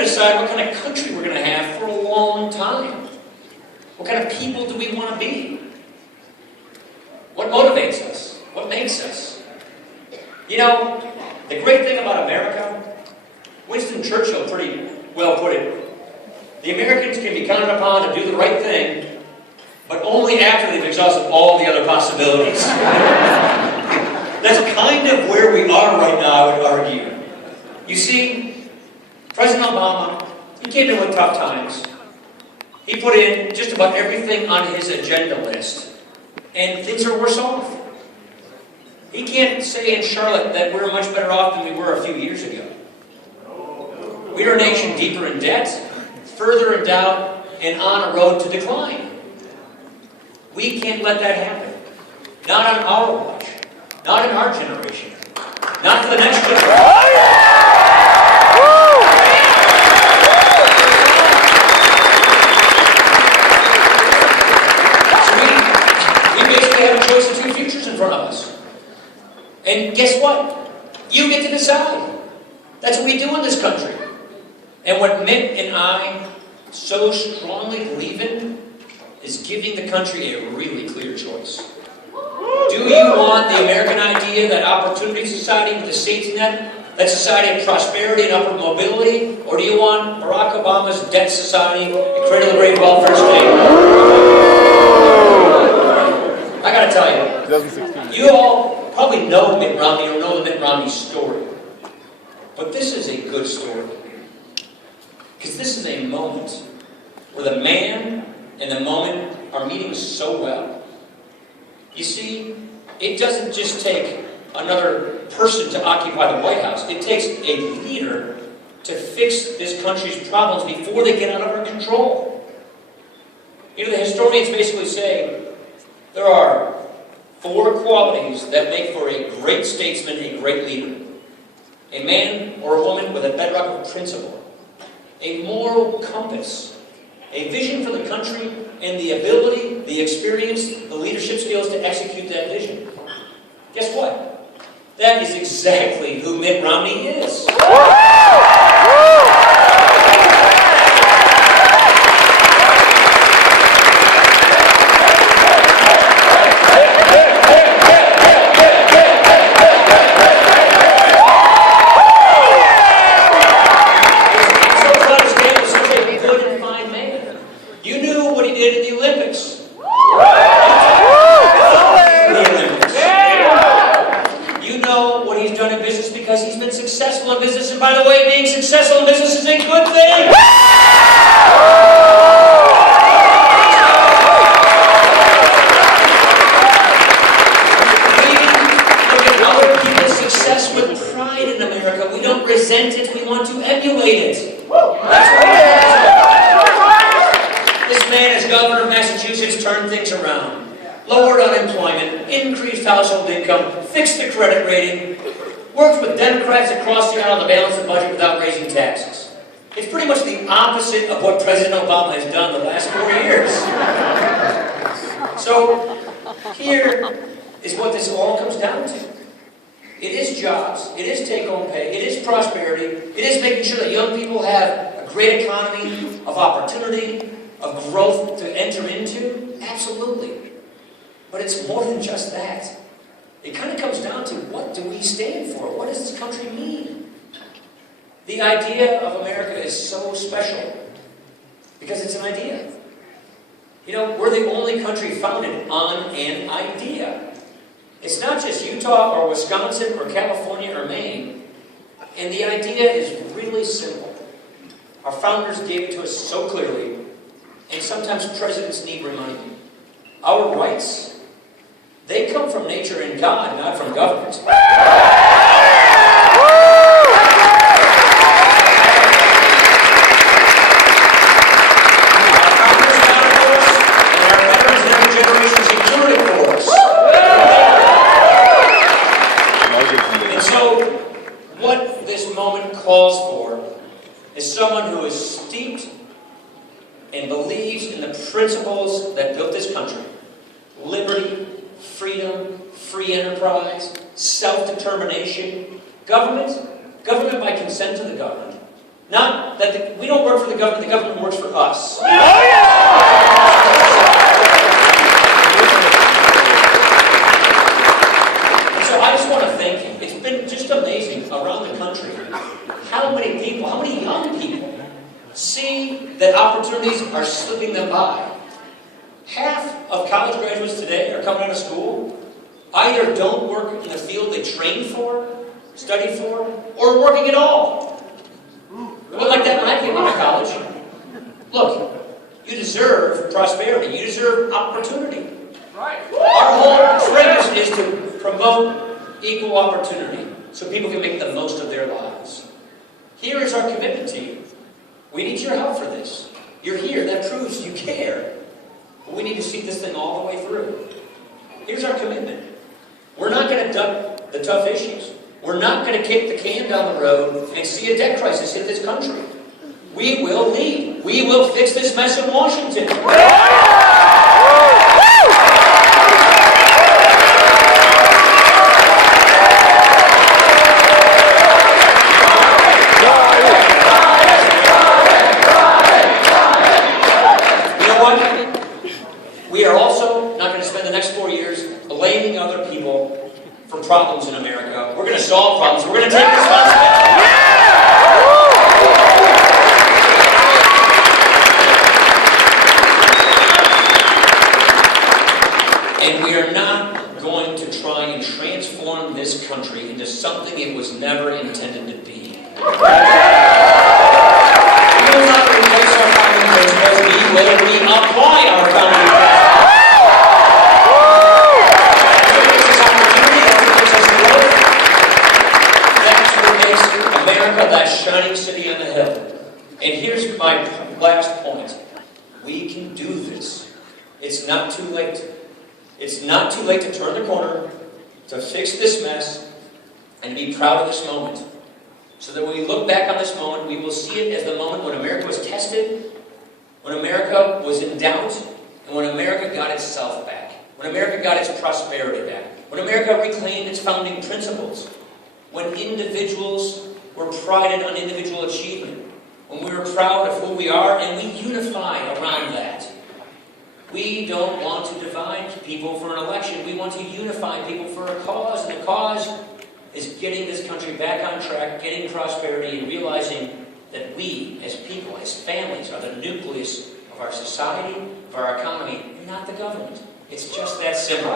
to decide what kind of country we're going to have for a long time. What kind of people do we want to be? What motivates us? What makes us? You know, the great thing about America, Winston Churchill pretty well put it, the Americans can be counted upon to do the right thing, but only after they've exhausted all the other possibilities. That's kind of where we are right now, I would argue. You see, President Obama, he came in with tough times. He put in just about everything on his agenda list, and things are worse off. He can't say in Charlotte that we're much better off than we were a few years ago. We're a nation deeper in debt, further in doubt, and on a road to decline. We can't let that happen. Not on our watch. Not in our generation. Not for the next generation. And guess what? You get to decide. That's what we do in this country. And what Mitt and I so strongly believe in is giving the country a really clear choice. Do you want the American idea, that opportunity society with a safety net, that society of prosperity and upward mobility, or do you want Barack Obama's debt society, a cradle-to-grave welfare state? I gotta tell you, you all probably know Mitt Romney or know the Mitt Romney story. But this is a good story. Because this is a moment where the man and the moment are meeting so well. You see, it doesn't just take another person to occupy the White House. It takes a leader to fix this country's problems before they get out of our control. You know, the historians basically say there are 4 qualities that make for a great statesman, a great leader. A man or a woman with a bedrock of principle, a moral compass, a vision for the country, and the ability, the experience, the leadership skills to execute that vision. Guess what? That is exactly who Mitt Romney is. Of what President Obama has done the last 4 years. So, here is what this all comes down to. It is jobs, it is take-home pay, it is prosperity, it is making sure that young people have a great economy of opportunity, of growth to enter into. Absolutely. But it's more than just that. It kind of comes down to, what do we stand for? What does this country mean? The idea of America is so special because it's an idea. You know, we're the only country founded on an idea. It's not just Utah or Wisconsin or California or Maine. And the idea is really simple. Our founders gave it to us so clearly, and sometimes presidents need reminding. Our rights, they come from nature and God, not from government. Calls for is someone who is steeped and believes in the principles that built this country. Liberty, freedom, free enterprise, self-determination, government by consent to the governed, Not that we don't work for the government works for us. Oh, yeah! So I just want to thank you. It's been just amazing around the country how many people, how many young people see that opportunities are slipping them by. Half of college graduates today are coming out of school, either don't work in the field they trained for, studied for, or working at all. It wasn't like that when I came out of college. Look, you deserve prosperity. You deserve opportunity. Right. Our whole premise is to promote equal opportunity so people can make the most of their lives. Here is our commitment to you. We need your help for this. You're here. That proves you care. But we need to see this thing all the way through. Here's our commitment. We're not going to duck the tough issues. We're not going to kick the can down the road and see a debt crisis hit this country. We will lead. We will fix this mess in Washington. You know what? We are also not going to spend the next 4 years blaming other people for problems in America. We're going to solve problems. We're going to take responsibility. And we are not going to try and transform this country into something it was never intended to be. We will not replace our founding principles. We will reapply our founding principles. That shining city on the hill. And here's my last point. We can do this. It's not too late. It's not too late to turn the corner, to fix this mess, and be proud of this moment. So that when we look back on this moment, we will see it as the moment when America was tested, when America was in doubt, and when America got itself back. When America got its prosperity back. When America reclaimed its founding principles. When individuals were prided on individual achievement, when we were proud of who we are, and we unify around that. We don't want to divide people for an election. We want to unify people for a cause, and the cause is getting this country back on track, getting prosperity, and realizing that we, as people, as families, are the nucleus of our society, of our economy, not the government. It's just that simple.